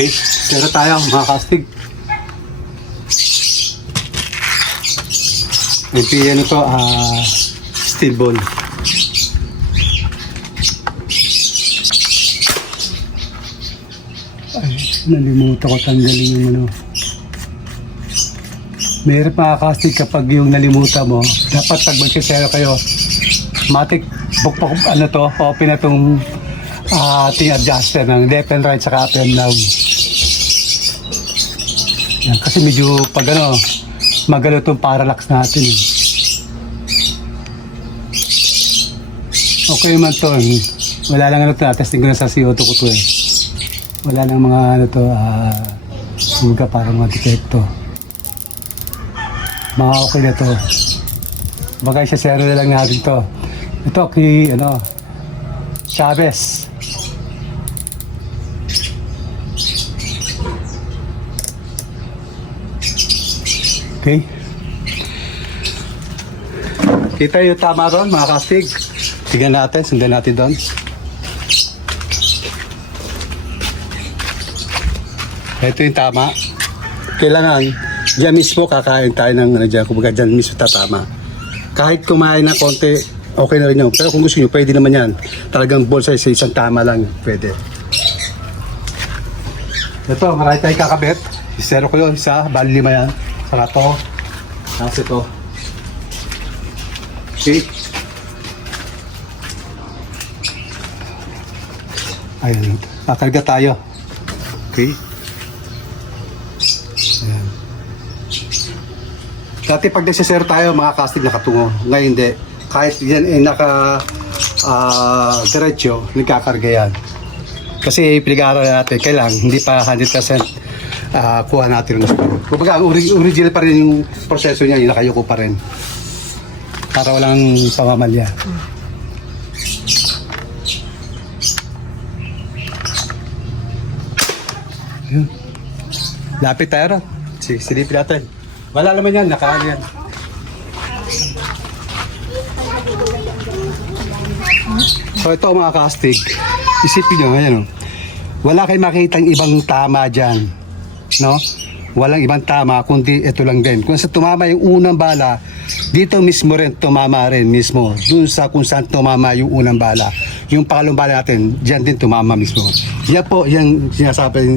Okay, pero tayo mga kastig. Yung ano to, steel ball. Ay, nalimutan ko tanggalin yung ano. Mayroon mga kastig kapag yung nalimutan mo, dapat pag magsisero kayo, matik bukbok ano to, open na itong ating adjuster ng left and right saka up and down. Yan, kasi medyo pag ano, magalo itong parallax natin. Okay man to. Wala lang ano to. Testing ko na sa CO2 ko to eh. Wala lang mga ano to. Huwag parang mga detekto. Mga okay na to. Bagay sa zero na lang natin to. Ito kay ano, Chavez. Okay. Kita yung tama ron mga kastig. Tignan natin, sundan natin doon. Ito yung tama. Kailangan, dyan mismo kakain tayo ng ano dyan. Kumbaga dyan mismo tatama. Kahit kumain na konti, okay na rin yun. Pero kung gusto nyo, pwede naman yan. Talagang bonsai sa isang tama lang, pwede. Ito, marami tayong kakabit. Isero ko yun, isa, bali 5 yan. Saka to, tapos ito. Okay. Ayan, kakarga tayo. Okay. Ayan. Dati pag nagsisero tayo, mga kastig nakatungo. Ngayon hindi. Kahit yan ay diretso, nagkakarga yan. Kasi pinag-aaral natin, kailangan hindi pa 100% kuha natin ng screw. Kumbaga, original pa rin yung proseso niya, yung nakayuko pa rin. Para walang pamamalya. Lapit tayo ron. Silipin natin. Wala naman yan, nakaan yan. So ito mga kastig, isipin nyo, ayan, wala kayong makitang ibang tama dyan. No? Walang ibang tama, kundi ito lang din. Kung sa tumama yung unang bala, dito mismo rin tumama rin mismo. Dun sa kung saan tumama yung unang bala. Yung pangalawang bala natin, dyan din tumama mismo. Yan po, yan sinasabi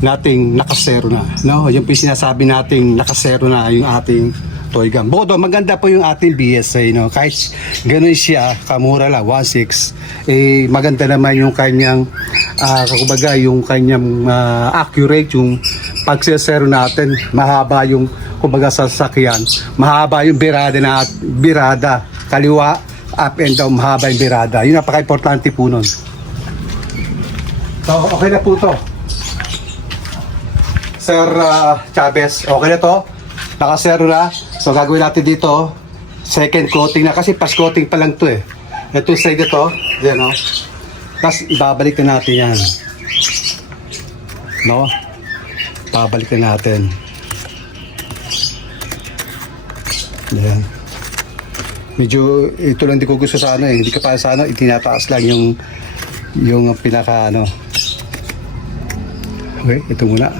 nating nakasero na. No? Yan po yung sinasabi nating nakasero na yung ating toy gun. Bodo, maganda po yung ating BSA. No? Kahit ganun siya, kamura lang, 1.6, eh, maganda naman yung kanyang, kumbaga, yung kanyang accurate, yung pagsesero natin, mahaba yung, kumbaga, sasakyan, mahaba yung birada, kaliwa, up and down, mahaba yung birada. Yun napaka-importante po nun. So, okay na po to. Sir Chavez, okay na to? Nakasero na. So gagawin natin dito, second coating na kasi pas coating pa lang to eh. Ito side ito, yan o. Tapos ibabalik na natin yan. No? Babalik na natin. Yan. Medyo ito lang di ko gusto sa ano eh. Hindi ka pa sa ano, itinataas lang yung pinaka ano. Okay, ito muna.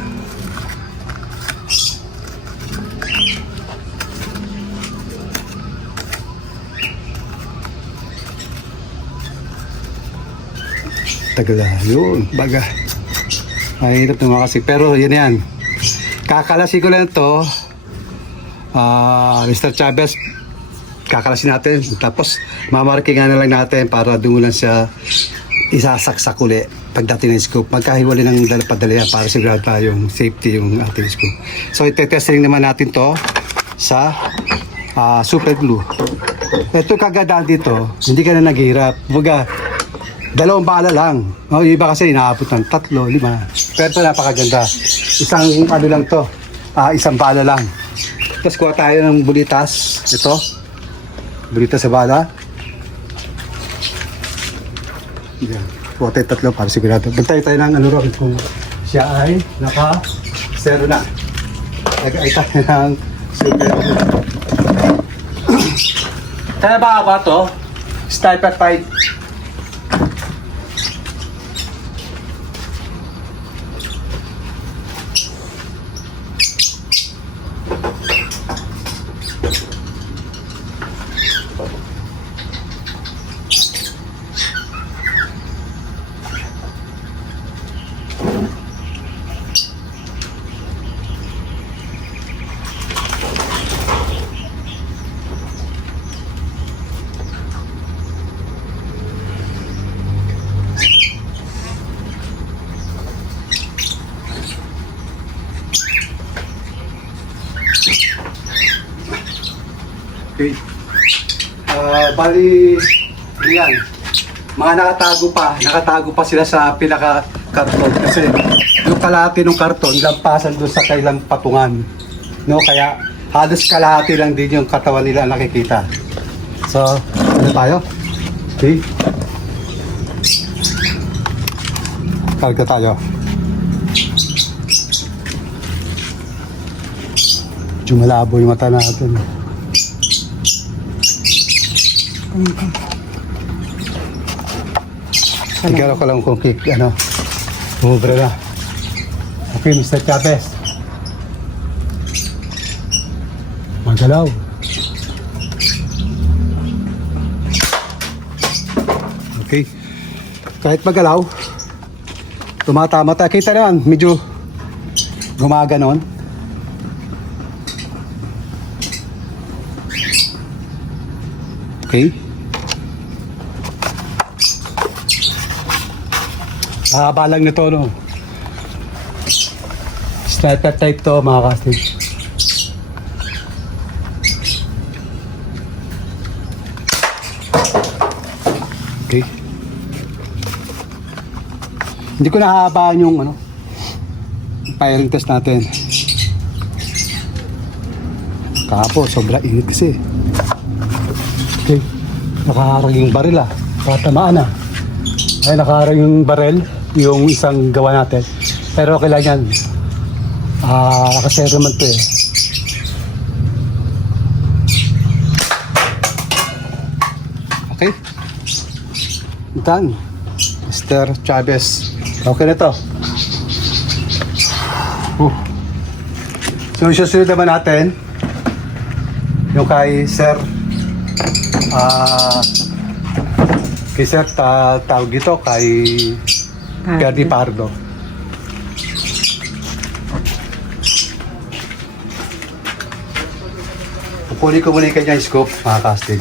Tagal na. Yun, baga. Mahirap naman kasi. Pero yun yan. Kakalasi ko lang ito. Mr. Chavez, kakalasin natin. Tapos, mamarkingan na lang natin para doon lang siya isasaksak uli pagdating ng scoop. Magkahiwalay ng padalayan para sigurado tayong safety yung ating scoop. So, itetesting naman natin to sa super glue. Ito kagadaan dito, hindi ka na naghihirap. Baga, 2 bala lang. O, iba kasi inaabot ng 3, 5. Pero ito napakaganda. Isang ano lang to. Isang bala lang. Tapos kuha tayo ng bulitas. Ito. Bulitas sa bala. Yan. Kuha tayo 3 para sigurado. Bantay tayo ng ano rin kung siya ay naka-zero na. Lagay tayo ng super. Kaya ba to? Sniper fight. Okay. Bali, yan. Mga nakatago pa sila sa pinaka-karton kasi yung kalahati ng karton lampasan doon sa kailang patungan. No, kaya halos kalahati lang din yung katawan nila ang nakikita. So, ano tayo? Okay. Karga tayo. Medyo malabo yung mata natin. Siguro ko lang kung umubra na. Okay, Mr. Chavez. Magalaw. Okay. Kahit magalaw, tumatama tayo. Kita naman, medyo gumaganon. Okay. Mahaba lang nito, no? Sniper type to, mga kastig. Okay. Hindi ko nahahabaan yung firing test natin. Kapo, sobra init kasi. Okay. Nakaharang yung baril Tatamaan Ay, nakaharang yung baril, yung isang gawa natin. Pero okay lang yan. Nakasero naman to Okay. Done. Mr. Chavez. Okay na to. So, susunod naman natin yung kay Sir tawag dito kay Ferdy Pardo. Kukunin ko muna yung kanyang scope, mga kastig.